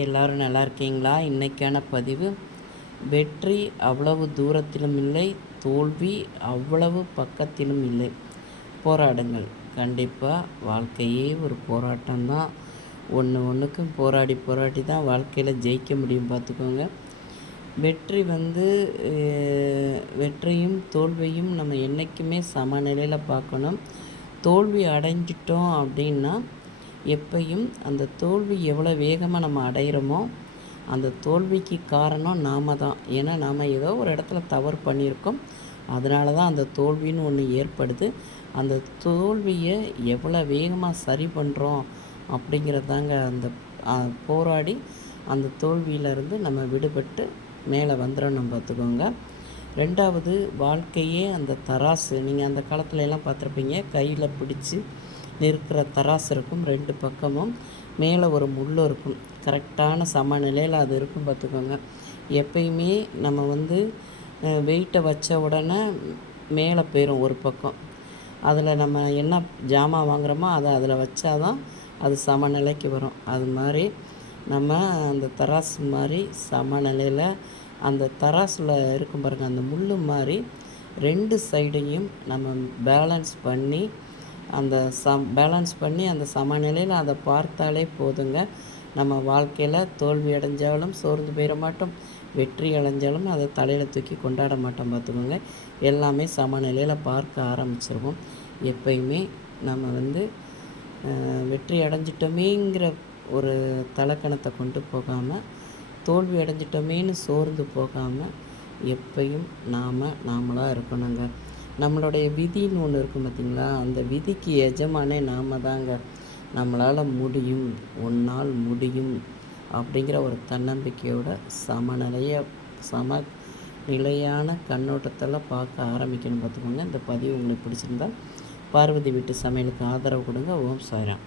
எல்லோரும் நல்லா இருக்கீங்களா? இன்றைக்கான பதிவு, வெற்றி அவ்வளவு தூரத்திலும் இல்லை, தோல்வி அவ்வளவு பக்கத்திலும் இல்லை. போராடுங்கள். கண்டிப்பாக வாழ்க்கையே ஒரு போராட்டம்தான். ஒன்றுக்கும் போராடி போராடி தான் வாழ்க்கையில் ஜெயிக்க முடியும், பார்த்துக்கோங்க. வெற்றியும் தோல்வியும் நம்ம என்றைக்குமே சமநிலையில் பார்க்கணும். தோல்வி அடைஞ்சிட்டோம் அப்படின்னா எப்பையும் அந்த தோல்வி எவ்வளோ வேகமாக நம்ம அடைகிறோமோ அந்த தோல்விக்கு காரணம் நாம் தான். ஏன்னா நாம் ஏதோ ஒரு இடத்துல தவறு பண்ணியிருக்கோம், அதனால தான் அந்த தோல்வின்னு ஒன்று ஏற்படுது. அந்த தோல்வியை எவ்வளோ வேகமாக சரி பண்ணுறோம் அப்படிங்கிறதாங்க அந்த போராடி அந்த தோல்வியிலேருந்து நம்ம விடுபட்டு மேலே வந்துடணும், பார்த்துக்கோங்க. ரெண்டாவது, வாழ்க்கையே அந்த தராசு. நீங்கள் அந்த காலத்துலலாம் பார்த்துருப்பீங்க, கையில் பிடிச்சி நிற்கிற தராசு இருக்கும், ரெண்டு பக்கமும் மேலே ஒரு முள் இருக்கும். கரெக்டான சமநிலையில் அது இருக்கும், பார்த்துக்கோங்க. எப்பயுமே நம்ம வெயிட்டை வச்ச உடனே மேலே போயிடும் ஒரு பக்கம். அதில் நம்ம என்ன ஜாமான் வாங்குகிறோமோ அதை அதில் வச்சா தான் அது சமநிலைக்கு வரும். அது மாதிரி நம்ம அந்த தராசு மாதிரி சமநிலையில் அந்த தராசில் இருக்கும் பாருங்கள், அந்த முள் மாதிரி ரெண்டு சைடையும் நம்ம பேலன்ஸ் பண்ணி அந்த சமநிலையில் அதை பார்த்தாலே போதுங்க. நம்ம வாழ்க்கையில் தோல்வி அடைஞ்சாலும் சோர்ந்து போயிட மாட்டோம், வெற்றி அடைஞ்சாலும் அதை தலையில் தூக்கி கொண்டாட மாட்டோம், பார்த்துக்கோங்க. எல்லாமே சமநிலையில் பார்க்க ஆரம்பிச்சிருவோம். எப்பயுமே நம்ம வெற்றி அடைஞ்சிட்டோமேங்கிற ஒரு தலக்கணத்தை கொண்டு போகாமல், தோல்வி அடைஞ்சிட்டோமேன்னு சோர்ந்து போகாமல் எப்பையும் நாமளாக இருக்கணுங்க. நம்மளுடைய விதின்னு ஒன்று இருக்கும், பார்த்திங்களா? அந்த விதிக்கு எஜமானே நாம் தாங்க. நம்மளால் முடியும், உன்னால் முடியும் அப்படிங்கிற ஒரு தன்னம்பிக்கையோட நிலையான கண்ணோட்டத்தில் பார்க்க ஆரம்பிக்கணும், பார்த்துக்கோங்க. இந்த பதிவு உங்களுக்கு பிடிச்சிருந்தால் பார்வதி வீட்டு சமையலுக்கு ஆதரவு கொடுங்க. ஓம் சாய்ராம்.